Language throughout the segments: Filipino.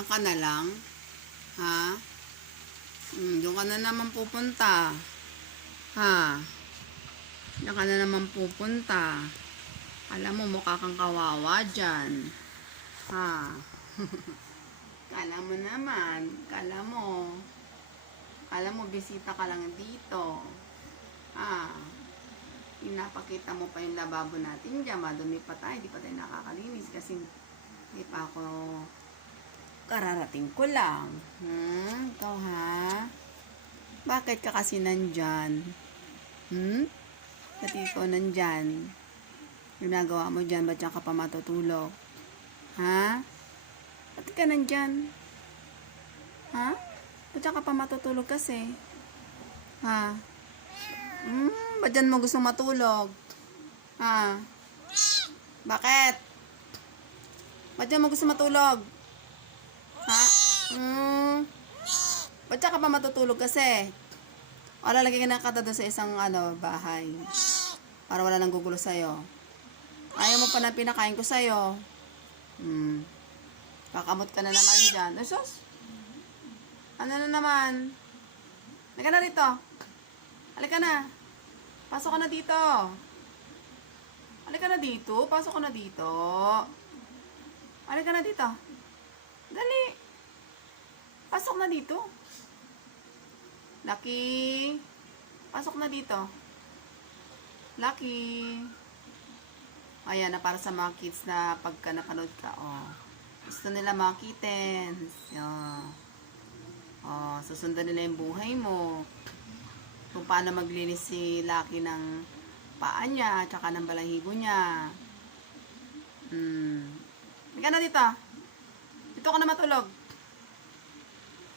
Diyan ka na lang? Ha? Diyan ka na naman pupunta. Ha? Diyan ka na naman pupunta. Alam mo, mukha kang kawawa dyan. Ha? Kala mo naman. Kala mo, bisita ka lang dito. Ha? Pinapakita mo pa yung lababo natin dyan. Madumi pa tayo. Hindi pa tayo nakakalinis kasi hindi pa ako kararating ko lang. Ikaw ha? Bakit ka kasi nandyan? Ba't ikaw nandyan? Ginagawa mo dyan, ba't dyan ka pa matutulog? Ha? Ba't ka nandyan? Ha? Ba't dyan ka pa matutulog kasi? Ha? Ba't dyan mo gusto matulog? Ha? Bakit? Ba't dyan mo gusto matulog? Ha? Ba't dyan ka pa matutulog kasi? O lalagay ka na kata doon sa isang bahay. Para wala nang gugulo sa'yo. Ayaw mo pa na pinakain ko sa'yo. Kakamot ka na naman dyan. Ay, sus! Ano na naman? Halika na rito. Halika na. Pasok ka na dito. Halika na dito. Pasok ka na dito. Halika na dito. Dali. Pasok na dito. Lucky. Pasok na dito. Lucky. Ayan na para sa mga kids na pagka napanood ka. Gusto nila mga kittens. Susundan nila yung buhay mo. Kung paano maglinis si Lucky ng paa niya, tsaka ng balahibo niya. Halika na dito. Dito ka na matulog.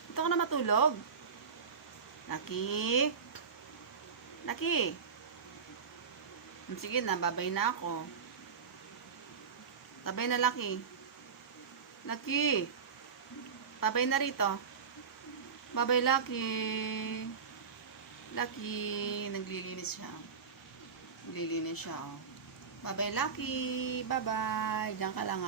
Dito ka na matulog. Lucky. Lucky. Sige na, babay na ako. Babay na, Lucky. Lucky. Babay na rito. Babay, Lucky. Lucky. Naglilinis siya. Naglilinis siya, Babay, Lucky. Bye-bye. Diyan ka lang,